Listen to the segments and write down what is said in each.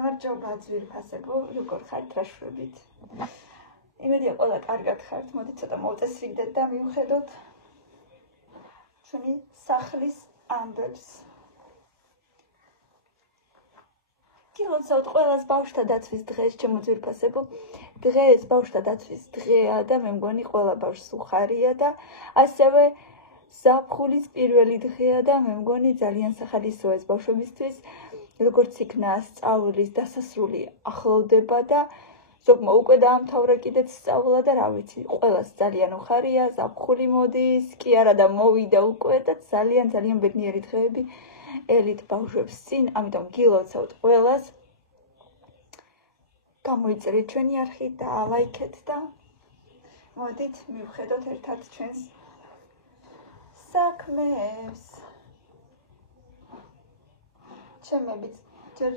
გამარჯობა ძვირფასებო, როგორ ხართ, რა შვებით? იმედია ყველა კარგად ხართ, მოდით ცოტა მოვწესრიგდეთ და მივხედოთ ჩვენი სახლის ამბებს. გილოცავთ ყველას ბავშვთა დაცვის დღეს, ჩემო ძვირფასებო. დღეს ბავშვთა დაცვის დღეა და მე მგონი ყველა ბავშვს უხარია და ასევე ზაფხულის პირველი დღეა და მე მგონი ძალიან სახალისოა ეს ბავშვებისთვის. როგორც იქნა სწავლის დასასრული ახლოვდება და ზოგმა უკვე დაამთავრა კიდეც სწავლა და რა ვიცი, ყველას ძალიან უხარია, ზაფხული მოდის, კი არა და მოვიდა უკვე და ძალიან ბედნიერი დღეები ელით ბავშვებს წინ, ამიტომ გილოცავთ ყველას. გამოიწერეთ ჩვენი არხი და ლაიქეთ და მოდით მივხედოთ ერთად ჩვენს საქმეს. ჩემებიც ჯერ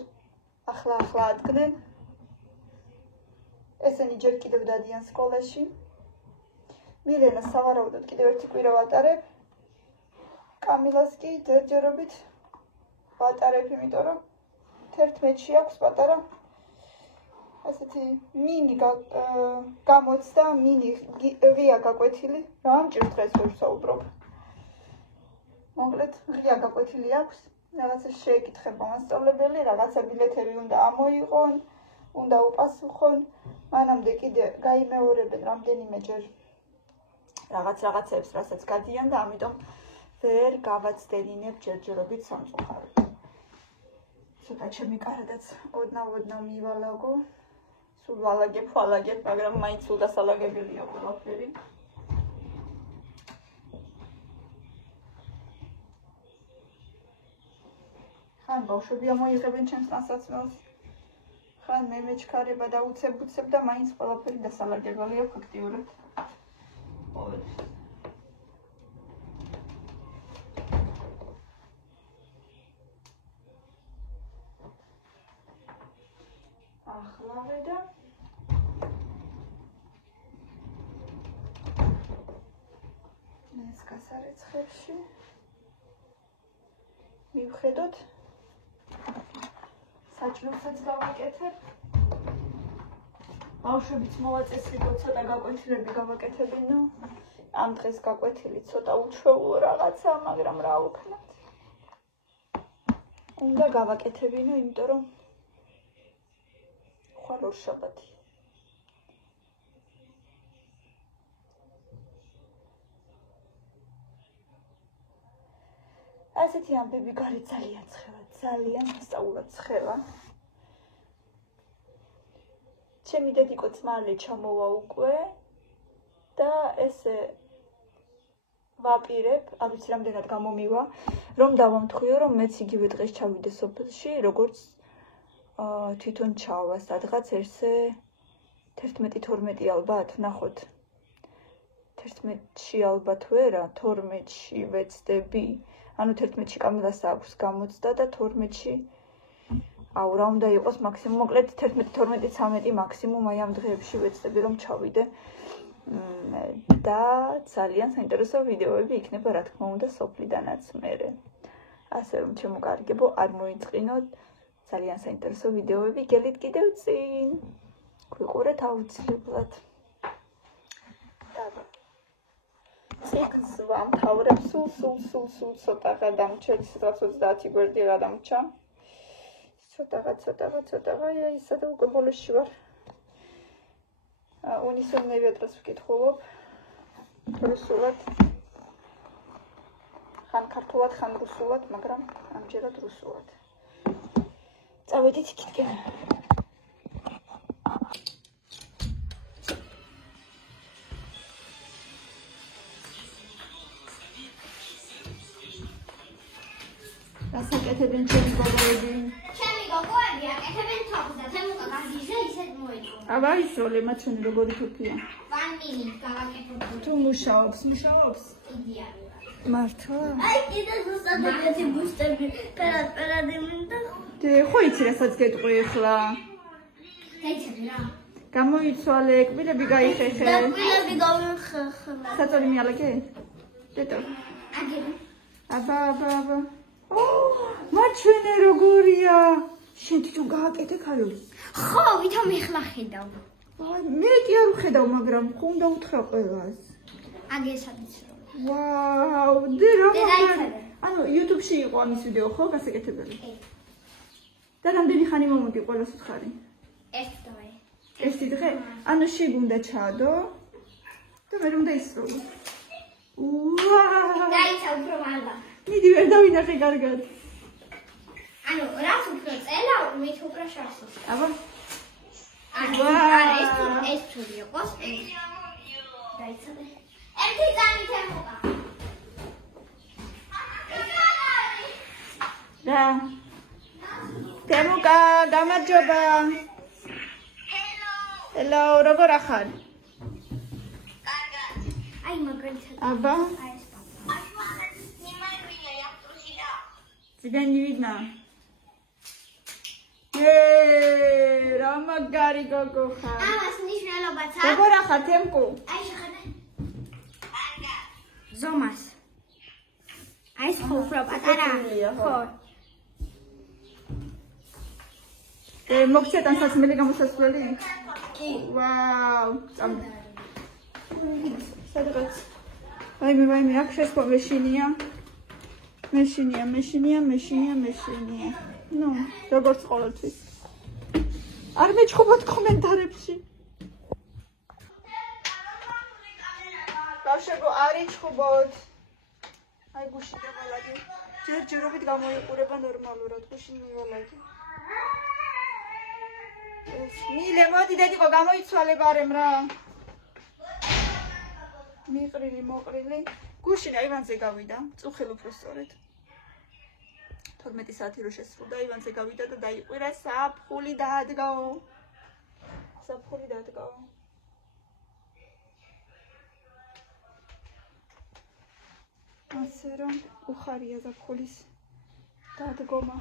ახლა ადგნენ. ესენი ჯერ კიდევ დადიან სკოლაში. მილენას სავარაუდოდ კიდევ ერთი კვირა ვატარებ. კამილას კი ჯერჯერობით ვატარებ, იმიტომ რომ 11-ში აქვს პატარა ასეთი მინი გამოცდა, მინი ღია გაკვეთილი. რა ამჭირ დღეს ვერ ვსაუბრობ. მოკლედ ღია გაკვეთილი აქვს. რაღაცა შეეკითხება მასწავლებელი, რაღაცა ბილეთები უნდა ამოიღონ, უნდა უპასუხონ. მანამდე კიდე გაიმეორებენ რამდენიმეჯერ რაღაცებს, რასაც გადიან და ამიტომ ვერ გავაცდენინებ ჯერჯერობით სამწუხაროდ. ცოტა ჩემი კარადაც ოდნავ მივალაგო. სულ ვალაგებ, მაგრამ მაინც სულ დასალაგებელია ყველაფერი. ხან ბავშვები ამოიღებენ ჩემს ტანსაცმელს, ხან მე მეჩქარება და უცებ და მაინც ყველაფერი დასალაგებელია ფაქტიურად. ახლავე და ეს გასარეცხებში მივხედოთ. საჭმელსაც გავაკეთებ. ბავშვებიც მოვაწესრიგოთ, ცოტა გაკვეთილები გავაკეთებინო. ამ დღეს გაკვეთილი ცოტა უჩვეულო რაღაცა, მაგრამ რა ვქნათ. უნდა გავაკეთებინო, იმიტომ რომ ხვალ ორშაბათი. ასეთი ამბები გარეთ ძალიან ცხელა, ძალიან მასწავლად ცხელა. ჩემი დედიკო ძმალი ჩამოვა უკვე და ესე ვაპირებ, არ ვიცი რამდენად გამომივა, რომ დავამთხვიო, რომ მეც იგივე დღეს ჩავიდე სოფელში, როგორც თვითონ ჩავა სადღაც ესე 11-12 ალბათ, ნახოთ. 11-ში ალბათ ვერა, 12-ში ვეცდები. ანუ 11-ში კამილას აქვს გამოცდა და 12-ში რა უნდა იყოს მაქსიმუმ, მოკლედ 11-12-13 მაქსიმუმ აი ამ დღეებში ვეცდები რომ ჩავიდე. და ძალიან საინტერესო ვიდეოები იქნება რა თქმა უნდა სოფლიდანაც მერე. ასევე ჩემო კარგებო, არ მოიწყინოთ ძალიან საინტერესო ვიდეოები გელით კიდევ წინ. გვიყურეთ აუცილებლად. ციკლს ვამთავრებ, სულ ცოტა გადამრჩა, სადღაც 30 გვერდი გადამრჩა. ცოტაღა, ისა და უკვე ბოლოში ვარ. უნისონური ვეტრას ვკითხულობ. რუსულად. ხან ქართულად, ხან რუსულად, მაგრამ ამჯერად რუსულად. წავედით იქითკენ. ასაკეთებენ ჩემი გოგოები. ჩემი გოგოები აკეთებენ თოფს და თემუკა გაგიჟე ისეთ მოეჭო. ავაისროლე მათ შენი როგორი თოფია? ვანილით გავაკეთებ. თუ მუშაობს? იდეალი. მართლა? აი კიდე ზუსტად ბუშტები პერადი მინდა. ხო იცი რასაც გეტყვი ახლა? გაიცემი რა. გამოიცვალე, კბილები გაიხეხე. კბილები გავიხეხე. საწოლი მიალაგე? დეტო. აგები. აბა. მაჩვენე როგორია. შენ თვითონ გააკეთე ქალო? ხო, ვითომ ეხლა ხედავ. მე კი არ ვხედავ, მაგრამ ხო უნდა უთხრა ყველას. აგესაც რომ. ვაუ, ანუ YouTube-ში იყო ამის ვიდეო, ხო, გასაკეთებელი? და რამდენი ხანი მომოდი ყველას უთხარი? ერთი დღე? ანუ შეგუნდა ჩაადო და მე უნდა ისროლო. ვაუ! დაიცა უფრო მალდა. მიდი ვერ დავინახე კარგად. ანუ რაც უფრო წელა, მით უფრო შარსოს. აბა. ეს თუ იყოს. დაიცა. ერთი წამით ემოყა. და თემუკა, გამარჯობა. Hello, როგორ ახარ? კარგად. აი მაგალითად. აბა. Тебя не видно. რა მაგარი გოგო ხარ. ამას ნიშნულობაც აქვს. როგორ ახარ თემკუ? აი შეხედე. კარგად. ზომას. აი ეს ხო უფრო პატარა. ხო. მოგცეთ ანსაცმელი გამოსასვლელი? კი. ვაუ. სადღაც. ვაიმე, აქ შესვა მეშინია. მეშინია. ნუ, როგორც ყოველთვის. არ მეჩხუბოთ კომენტარებში. ბავშვებო, არ იჩხუბოთ. აი გუში დავალაგე. ჯერჯერობით გამოიყურება ნორმალურად, გუში მივალაგე. მილე, მოდი დედიკო, გამოიცვალე ბარემ რა. მიყრილი, მოყრილი. გუში აივანზე გავიდა, წუხელ უფრო სწორედ. 12 საათი რო შესრულდა, აივანზე გავიდა და დაიყვირა, საფხული დაადგაო. ასე რომ უხარია ზაფხულის დადგომა.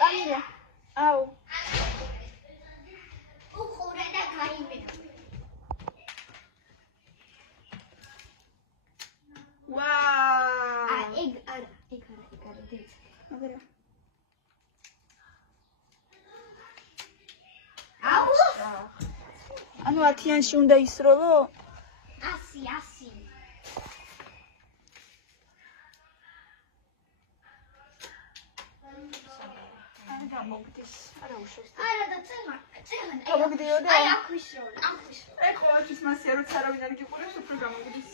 კამილა, აუ. უყურე და გაიმე. ვაუ. ეგ არა დეც. აბერა. აუ. ანუ 10-იანში უნდა ისროლო? 100. გამოგდის. არა უშავს. არა და წეღან. გამოგდიოდა? აი აქ ვისროლ. აი ყოველთვის მასე როცა არავინ არ გიყურებს, უფრო გამოგდის.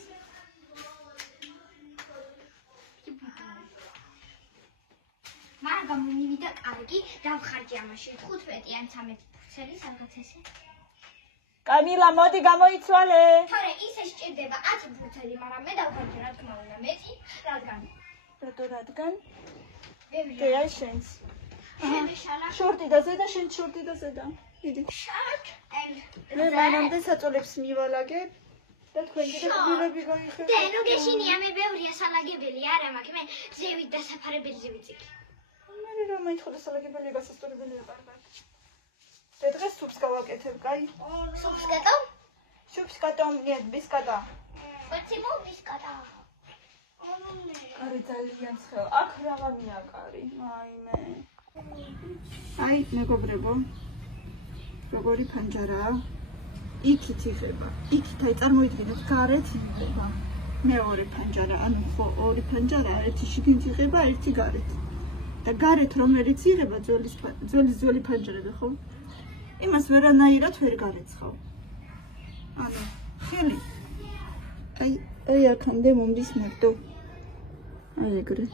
მაგრამ მივიდა კარგი, დავხარჯე ამაში 15 ან 13 ფუცელი სადღაც ესე. კამილა, მოდი გამოიცვალე. თორე ისე სჭირდება 10 ფუცელი, მაგრამ მე დავხარჯე რა თქმა უნდა მეტი, რადგან დე აი შენს. შემეშალა. შორტი და ზედა, შენ შორტი და ზედა. დიდი. შართ. მე მანამდე საწოლებს მივალაგე და თქვენ კიდე კვირები გაიხევთ. და ნუ გეშინია მე ბევრია სალაგებელი, არა მაქვს, მე ზევით დასაფარებელი ზევიციკი. მე რა მაითხოდა სალაგებელი გასასწორებელი ეყარბა. და დღეს სუპს გავაკეთებ, კაი? სუპს კატო? სუპს კატო, ნიეთ, ბისკატა. ვაციმო ბისკატა. კარი ძალიან ცხელ. აქ რაღაცა კარი, მაიმე. აი, მეგობრებო. როგორი ფანჯარაა. იქით იღება. იქით აი წარმოიდგინეთ, გარეთ იღება. მეორე ფანჯარა, ანუ ხო, ორი ფანჯარა, ერთი შიგნით იღება, ერთი გარეთ. და გარეთ რომელიც იღება ძველი ფანჯრები, ხო? იმას ვერანაირად ვერ გარეცხავ. ანუ ხელი აი აქამდე მომდის მარტო. აი ეგრე.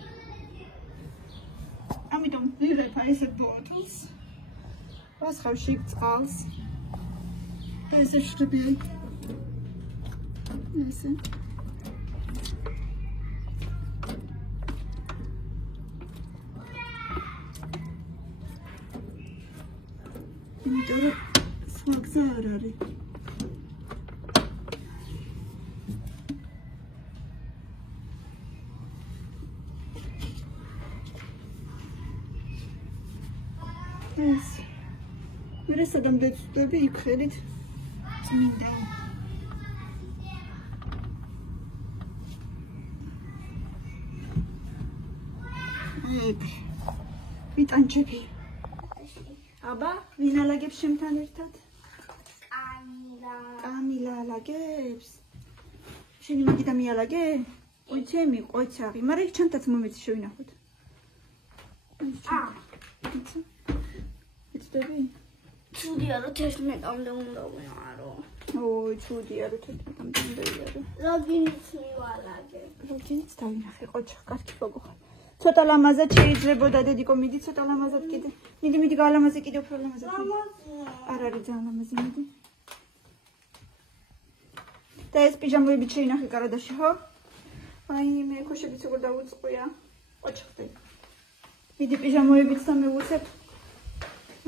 ამიტომ ვიღებ აი ესე ბოთლს. ვასხავ შიგ წყალს. ესე შევდები. ესე. იმიტომ რომ სხვა გზა არ არის. ეს მე სადამდე ვწდები იქ ხელით წმინდა. ტყეები. ვიტანჯები. აბა, ვინ ალაგებს შემთან ერთად? კამილა ალაგებს. შენი მაგიდა მიალაგე? ой, ჩემი ყოჩაღი, მაგრამ იქ ჩანთაც მომეცი შევინახოთ. იცდები? ჩუდია რომ 11-მდე უნდა ვინარო. ой, ჩუდია რომ 11-მდე უნდა ვინარო. ლოგინიც მივალაგე. ლოგინიც დავინახე, ყოჩაღ, კარგი გოგოხარ. ცოტა ლამაზად შეიძლებოდა დედიკო, მიდი ცოტა ლამაზად კიდე. მიდი გალამაზე კიდე უფრო ლამაზად. არ არის ძალიან ლამაზი, მიდი. და ეს პიჟამოები შეინახე გარადაში, ხო? აი, მე ქოშებიც როგორ დაუწყია. ყოჩხდი. მიდი პიჟამოებიც დამევუცებ.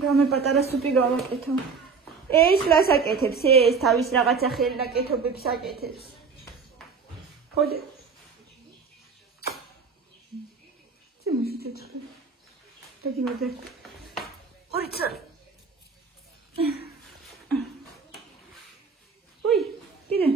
რამე პატარა სუპი გავაკეთო. ეს ლასაკეთებს, ეს თავის რაღაცა ხელნაკეთობებს აკეთებს. ხოდი. ჩემში ჩეჭხი. დადი მოდე. ორი წელი. ой, კიდე.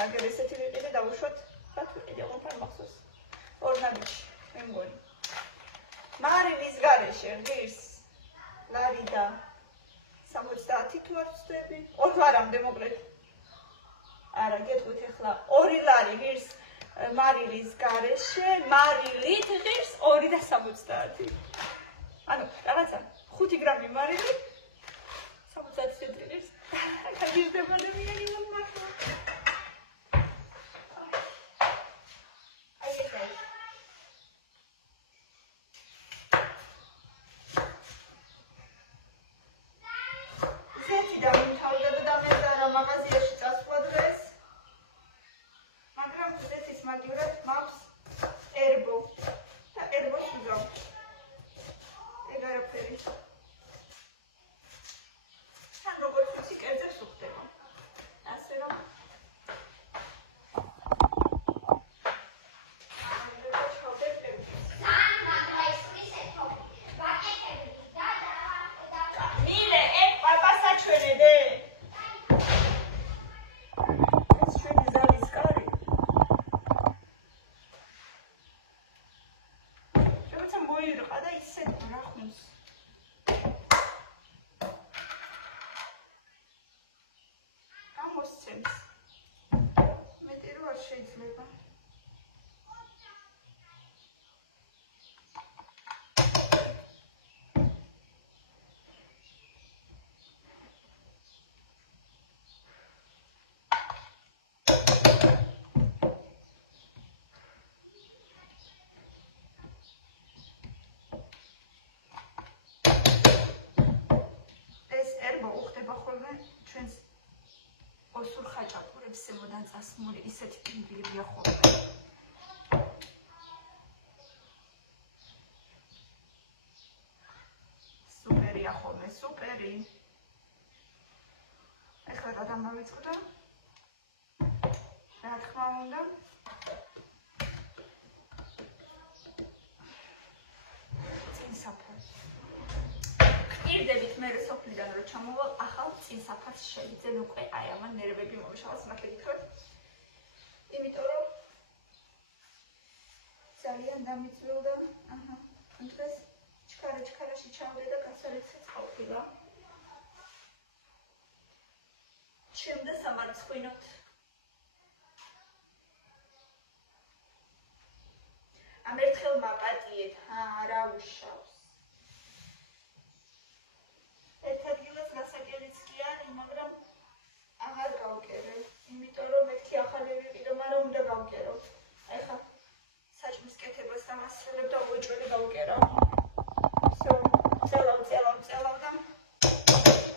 აგერ ესეთი ვიყიდე დავუშვათ, რა ვიყიდე ყופარ მახსოვს. ორნამენტი, მე მგონი. მარილის გარეშე ღირს ლარი და 70 თუ არ ვწდები. 2 ლარამდე მოკლედ. არა, გეტყვით ახლა 2 ლარი ღირს მარილის გარეშე, მარილით ღირს 2.70. ანუ რაღაცა 5 გრამი მარილი 70 ცენტრი ღირს. კაჟირდება და მიანი მომახო. მოგცემს. მეტი რო არ შეიძლება. ჩვენს ოსურ ხაჭაპურებს ზემოდან წასმული ისეთი ტკბილებია ხოლმე. სუპერია ხოლმე, სუპერი. ეხლა რა დამავიწყდა? რა თქმა უნდა. წინსაფარს. იდებით მე სოფლიდან რო ჩამოვალ, ახალ წინსაფარს შევიძენ უკვე, აი ამან ნერვები მომშალს, მართლა გითხრათ. იმიტომ რომ ძალიან დამიწვილდა, დღეს ჩქარაში ჩავდე და გასარიცხიც ყოფილა. შემდა სამარცხვინოთ. ამ ერთხელ მაპატიეთ, რა უშავს. ერთ ადგილას გასაკელიც კი არის, მაგრამ აღარ გავკერე. იმიტომ რომ მეთქი ახალი ვიყიდო, მაგრამ უნდა გავკერო. ეხლა საჭმის კეთებას დამასწრებ და უეჭველი გავკერო. წელავ და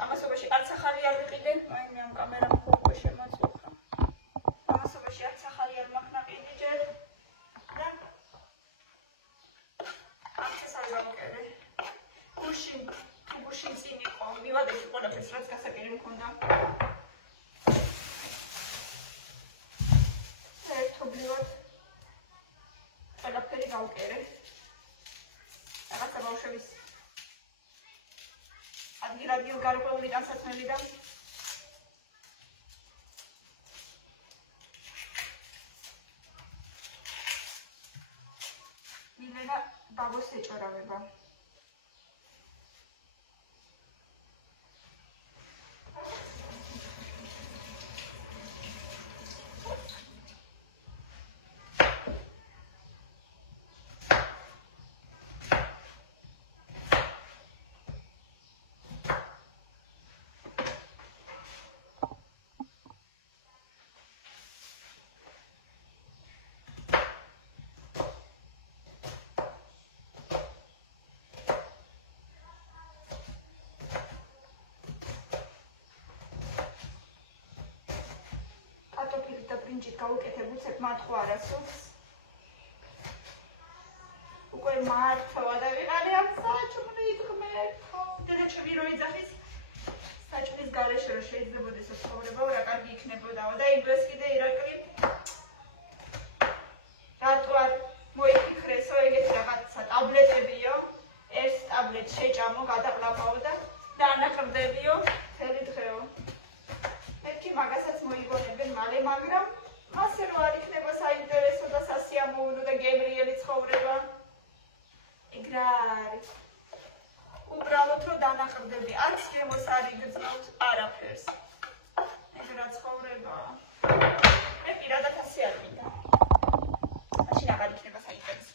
ამასობაში არც ახალი არ ვიყიდე, აი მე ამ კამერამ უკვე შემაწუხა. ამასობაში არც ახალი არ მაქვს ჯერ და არც არ გავკერე. გუშინ წინ იყო, მივადეში ყველაფერს, რაც გასაკელი მქონდა. ერთობლივად ყველაფერი გავკერე. რაღაცა ბავშვების ადგილ გარკვეული განსაცმელი და მინენა ბაბოს ეჭორავება. კარტოფილით და ბრინჯით გავუკეთებ უცებ მათყვა არასოდეს. უკვე მართლა და ვიყარე ამ საჭმლის ღმერთო. დედაჩემი რო იძახის საჭმლის გარეშე რომ შეიძლებოდეს ცხოვრება, რა კარგი იქნებოდაო და იმ დღეს კიდე ირაკლი რატო არ მოიფიქრესო ეგეთი რაღაცა ტაბლეტებიო, ეს ტაბლეტ შეჭამო, გადაყლაპაო და დაანაყრდებიო მთელი დღეო. მეთქი მაგასაც მოიგონებენ მალე, მაგრამ ასე რომ არ იქნება საინტერესო და სასიამოვნო და გემრიელი ცხოვრება. ეგ რა არის? უბრალოდ რომ დაანაყრდები, არც გემოს არ იგრძნოთ არაფერს. ეგ რა ცხოვრებაა. მე პირადად ასე არ მინდა. მაშინ აღარ იქნება საინტერესო.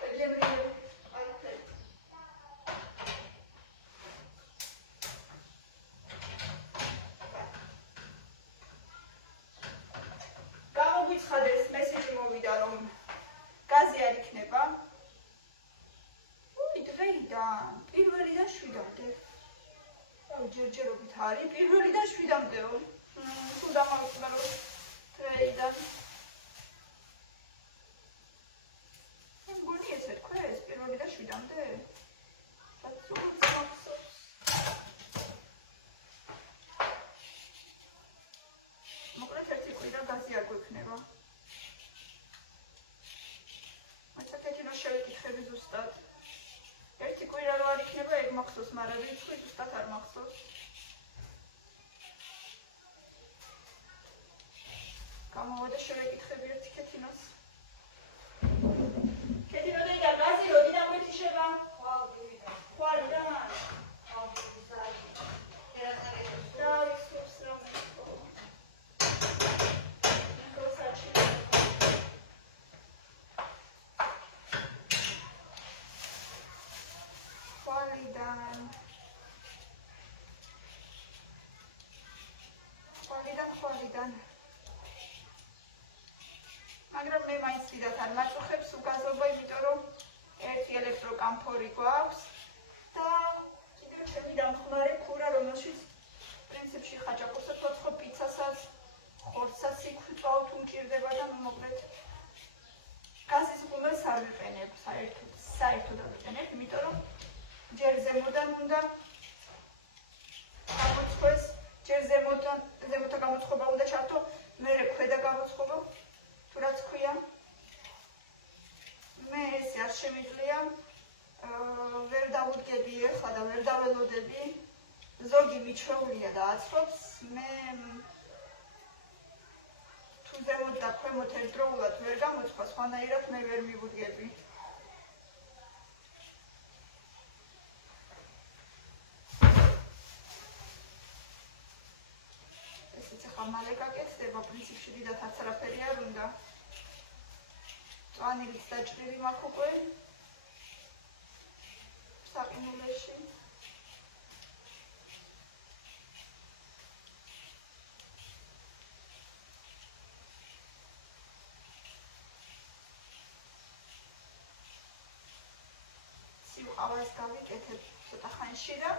გემრიელი არაფერი. გამოგიცხადეს მესიჯი მოვიდა რომ გაზი არ იქნება. დღეიდან, პირველიდან 7-მდე. ჯერჯერობით არის, პირველიდან 7-მდეო. თუ დამავიწყდა რომ დღეიდან. მგონი ესე თქვეს, პირველიდან 7-მდე. მოკლედ ერთი კვირა გაზი არ გვექნება. მაშინ რომ შევეკითხები ზუსტად. ერთი კვირა რო არ იქნება, ეგ მახსოვს, მაგრამ რიცხვი ზუსტად არ მახსოვს. გამოვა და შევეკითხები ერთი კეთინოს. კეთინო და გაზი როდიდან გვეთიშება? ხვალიდან. რა ვიცხობს რომ თავიდან. მაგრამ მე მაინც დიდად არ მაწუხებს უგაზობა, იმიტომ რომ ერთი ელექტროკამფორი გვაქვს და კიდევ ჩემი დამხმარე ქურა, რომელშიც პრინციპში ხაჭაპურსა, თოცხო პიცასაც, ხორცსაც იქ ვწვავ თუ მჭირდება და მოკლედ გაზის ღუმელს არ ვიყენებ, საერთოდ არ ვიყენებ, იმიტომ რომ ჯერ ზემოდან უნდა გამოცხოს, ჯერ ზემოთა გამოცხობა უნდა ჩართო, მერე ქვედა გამოცხობა, თუ რაც ქვია. მე ესე არ შემიძლია, ვერ დავუდგები ახლა და ვერ დაველოდები, ზოგი მიჩვეულია და აცრობს, მე თუ ზემოთ და ქვემოთ ერთდროულად ვერ გამოცხვა, სხვანაირად მე ვერ მივუდგები. მალე გაკეთდება, პრინციპში დიდად არც არაფერი არ უნდა. წვანილიც დაჭრილი მაქვს უკვე საყინულეში. სიუყავას გავიკეთებ ცოტა ხანში და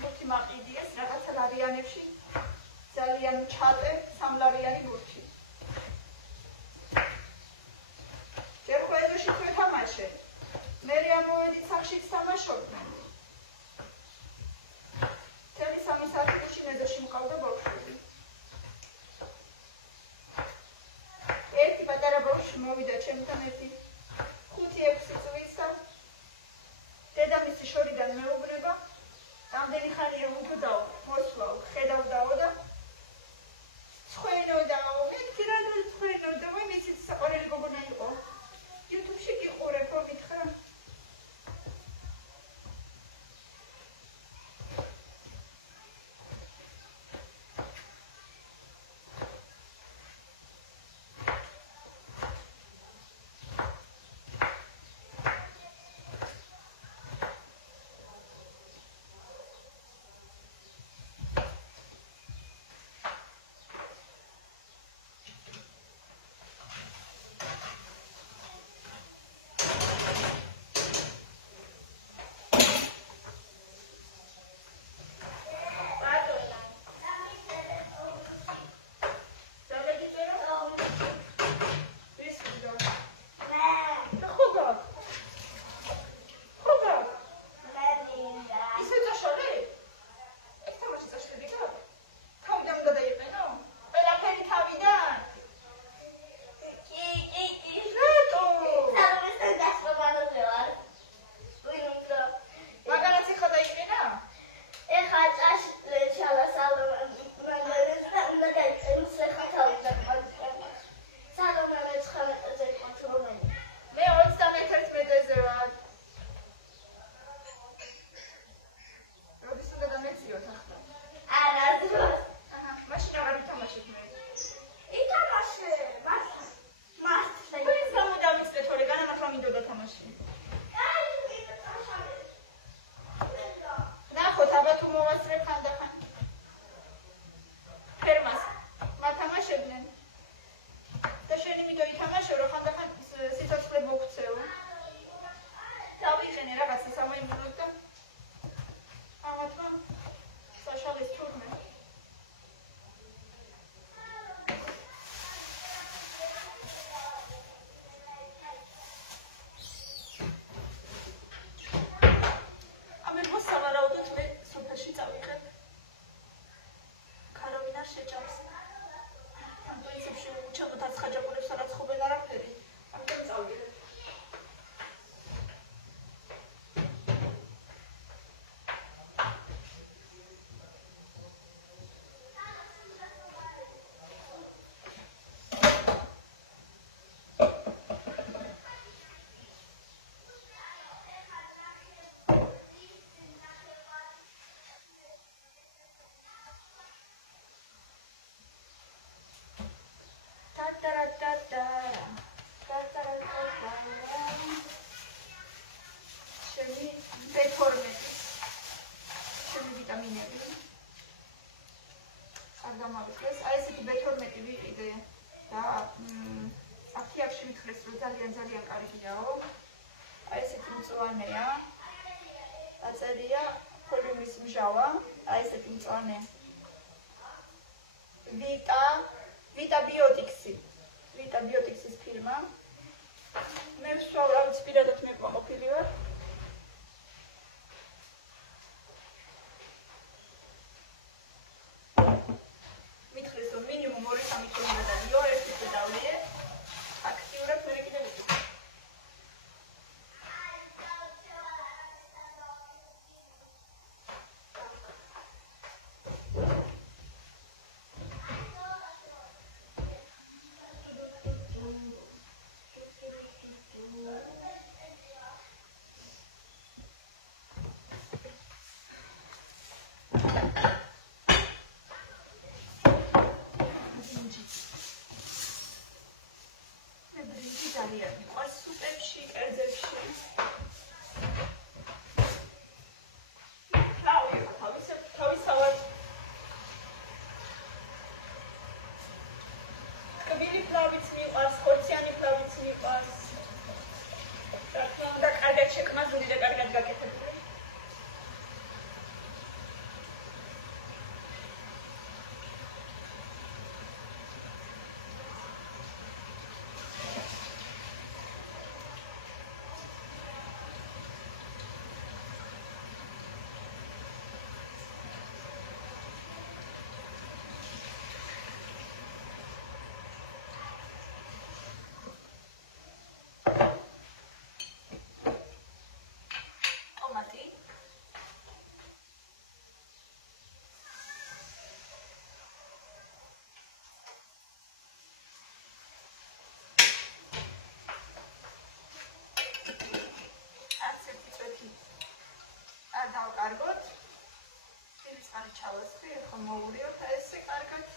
ბურთი მაყიდიეს, რაღაცა ლარიანებში ძალიან ჩატე სამლარიანი ბურთი. ჯერ ხვედრში თუ ეთამაშე, მერე ამოვედი სახშიც თამაშობდნენ. თელი 3 საათში მეზოში მყავდა ბავშვები. ერთი პატარა ბავშვი მოვიდა ჩემთან ერთი 5-6 წლის და დედამისი შორიდან მეუბნება რამდენი ხანია უგდავ, მოსვლავ, ხედავდაო და ცხვენოდაო, მეთქი რა ცხვენოდაო, მისიც საყვარელი გოგონა იყო. YouTube-ში გიყურებ, რომ მითხრა. ვიტამინები. არ გამავიწყდეს. აი ესეთი B12 ვიყიდე და აფიაქში მითხრეს რომ ძალიან კარგიაო. აი ესეთი მწვანეა. დაწერია ფოლიუმის მჟავა. აი ესეთი მწვანე. ვიტაბიოტიქსის ფირმა. მე ვსვავ რაღაც პირადად მეკმაყოფილი ვარ. მითხრეს რომ მინიმუმ 2-3 თვე უნდა დავიო, ერთი თვე დავლიე. აქტიურად მე კიდე ვიყიდე. ძალიან მიყვარს სუპებში, კერძებში. თავისთავად ტკბილი ფლავიც მიყვარს, ხორციანი ფლავიც მიყვარს. და კარგად შექმაზული და კარგად გაკეთებული. დავკარგოთ. პირისპარი ჩავასწრი, ახლა მოვურიოთ ესე კარგად.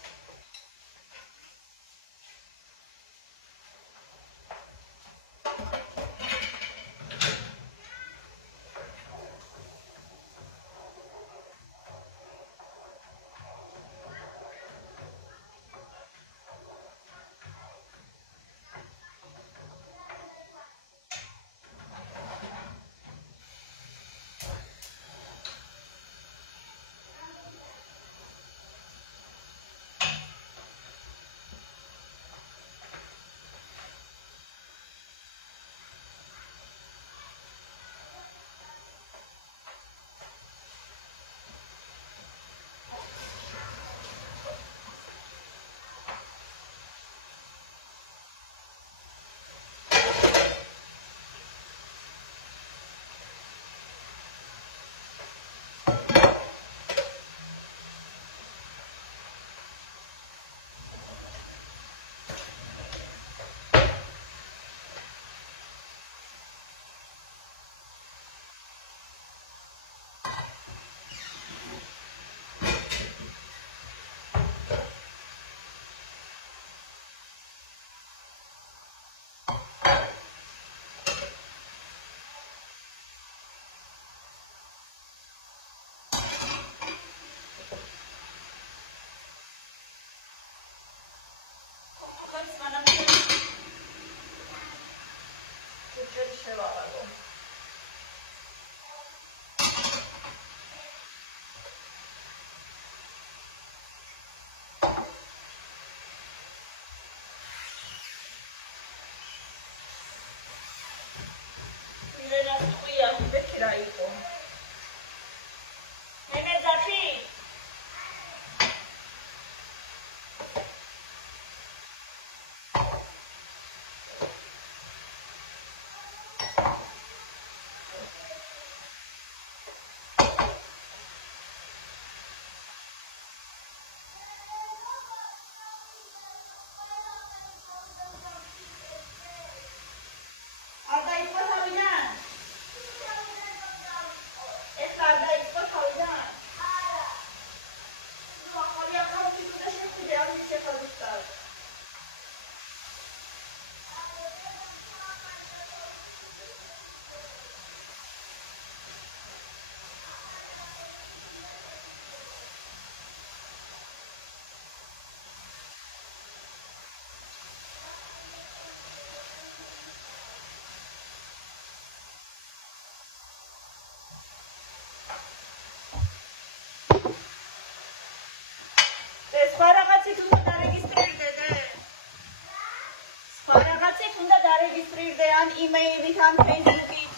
მიფრირდე ან იმეილით ან ფეისბუქით.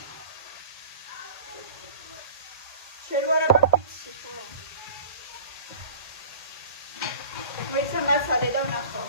შენ ვარ აბა ვაისა მაცადე და ვნახო.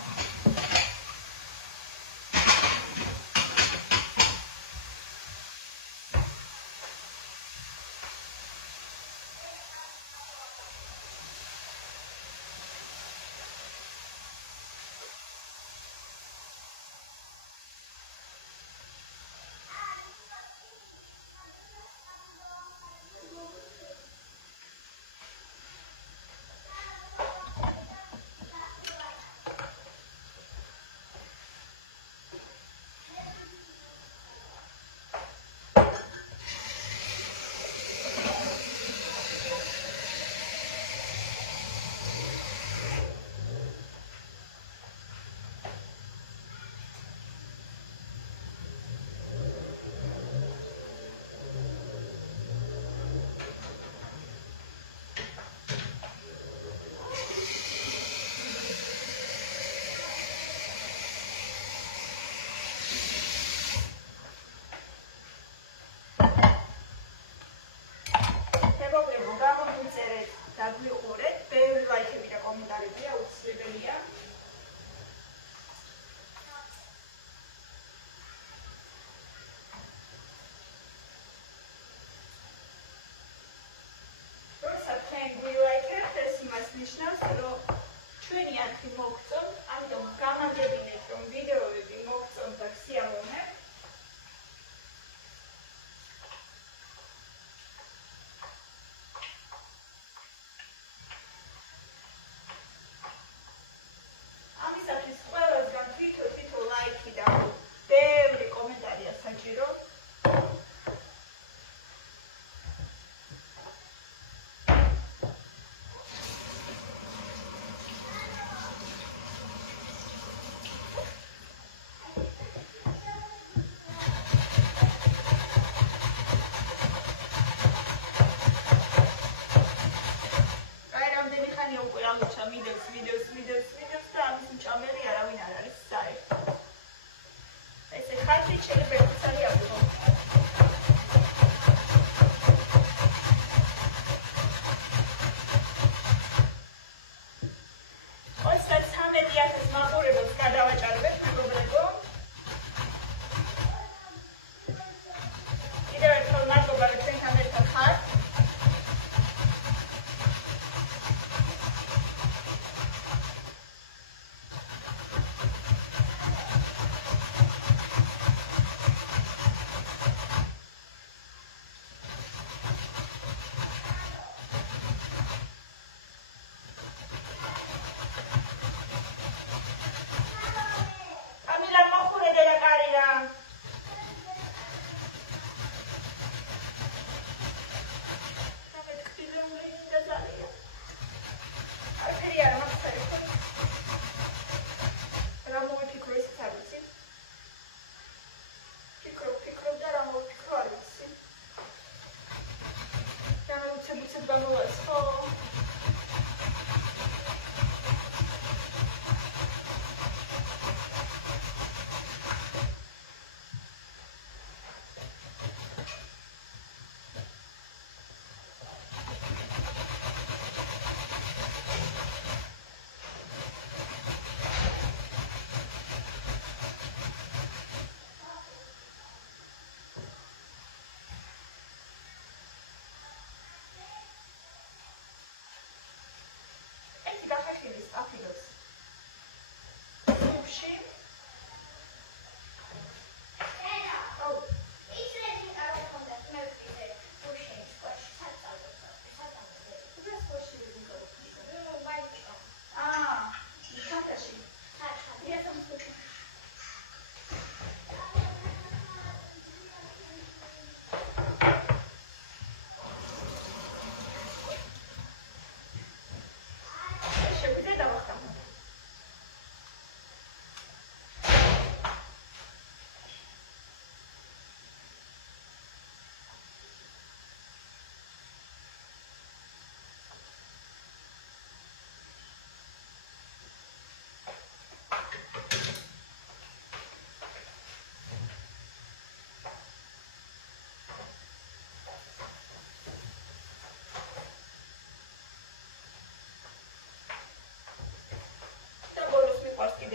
დაგვიყურეთ, ბევრი ლაიქები და კომენტარებია უცნობელია. როცა თქვენ გვილაიქებთ, ეს იმას ნიშნავს, რომ ჩვენი არხი მოგწონთ, ამიტომ გამაგებინეთ, რომ ვიდეოები მოგწონთ და გსიამოვნებთ. ვიდეოს და ამის მჭამელი არავინ არ არის საერთოდ. ესე ხალხი შეიძლება ცალი აღდგო. ოც 13,000 მაყურებელს გადავაჭარბეთ, მეგობრებო. კიდევ ერთხელ მადლობა, რომ ჩვენთან ერთად ხართ.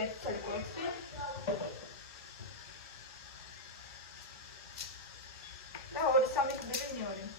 ერთი წელი კვერცხი. და 2-3 კბილი ნიორი.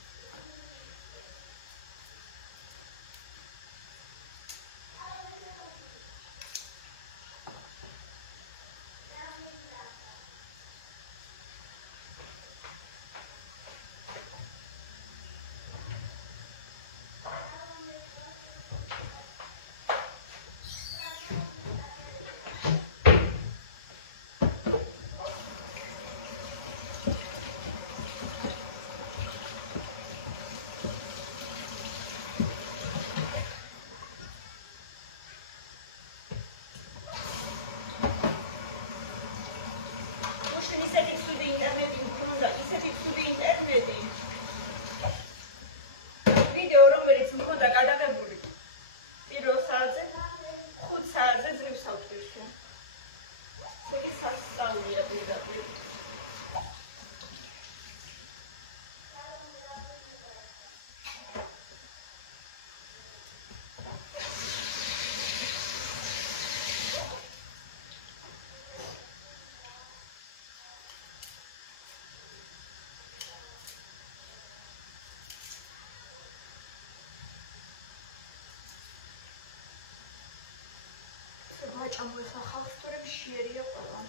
Ჭამოიხა ხალხს, თორემ შიერია ყველა.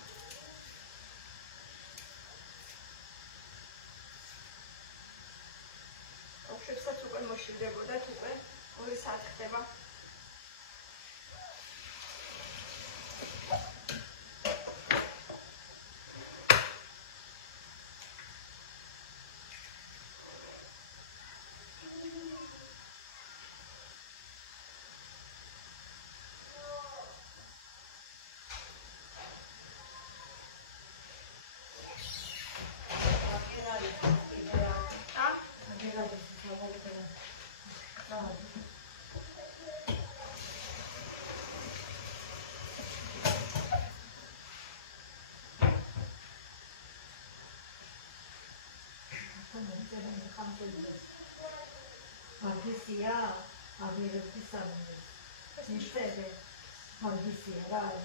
ოქშებსაც უკვე მოშივდებოდათ, უკვე 2 საათი ხდება. Agisia, agirtisam. Instead, agisia, right?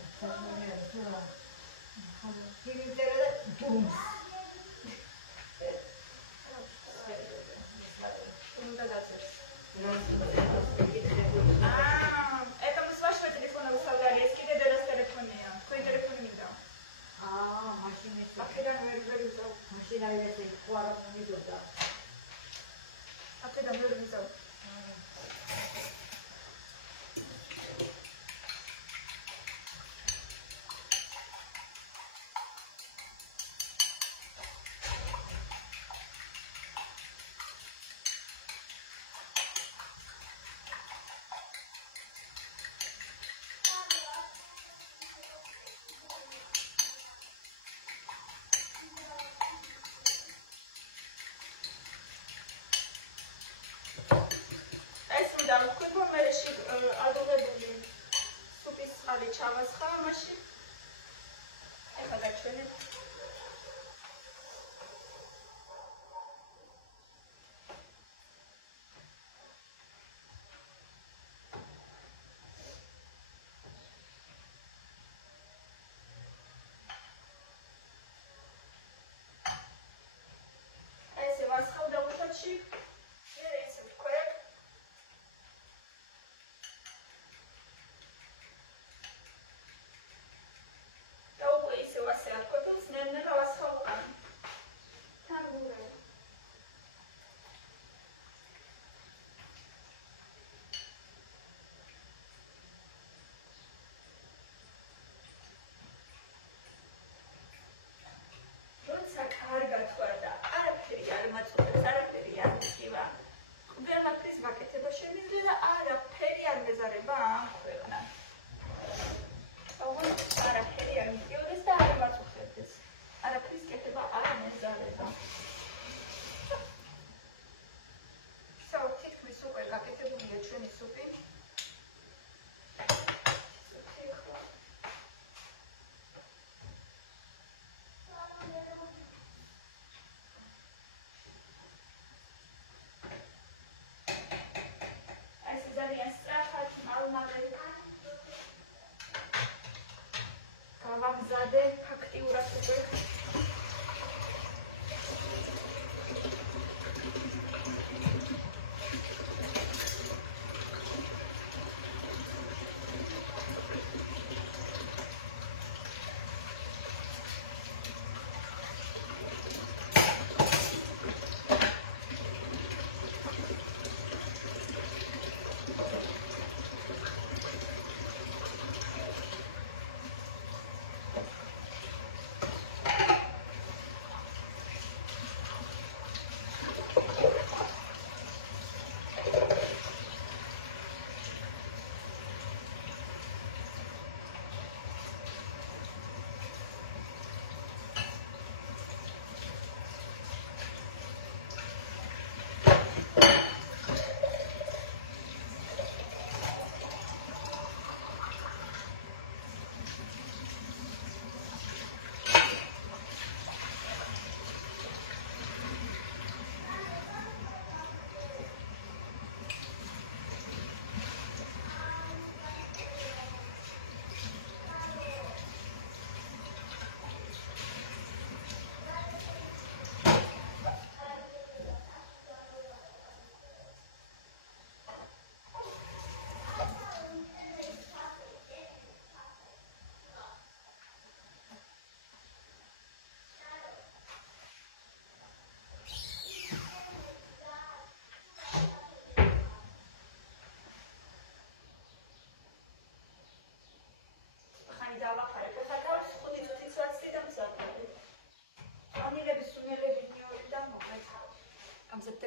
Это мы с вашего телефона выставляли, если не до телефония. Твой телефон не дал. Машина. А когда мы взял? Машина если хвала не туда. А когда мы взял?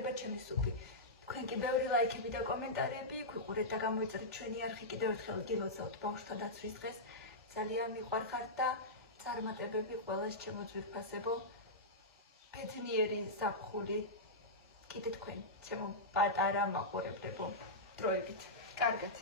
გახდება ჩემი სუპი. თქვენ კი ბევრი ლაიქები და კომენტარები გვიყურეთ და გამოიწერეთ ჩვენი არხი. კიდევ ერთხელ გილოცავთ ბავშვთა დაცვის დღეს. ძალიან მიყვარხართ და წარმატებები ყველას ჩემო ძვირფასებო. ბედნიერი ზაფხული კიდე თქვენ ჩემო პატარა მაყურებლებო დროებით. კარგად.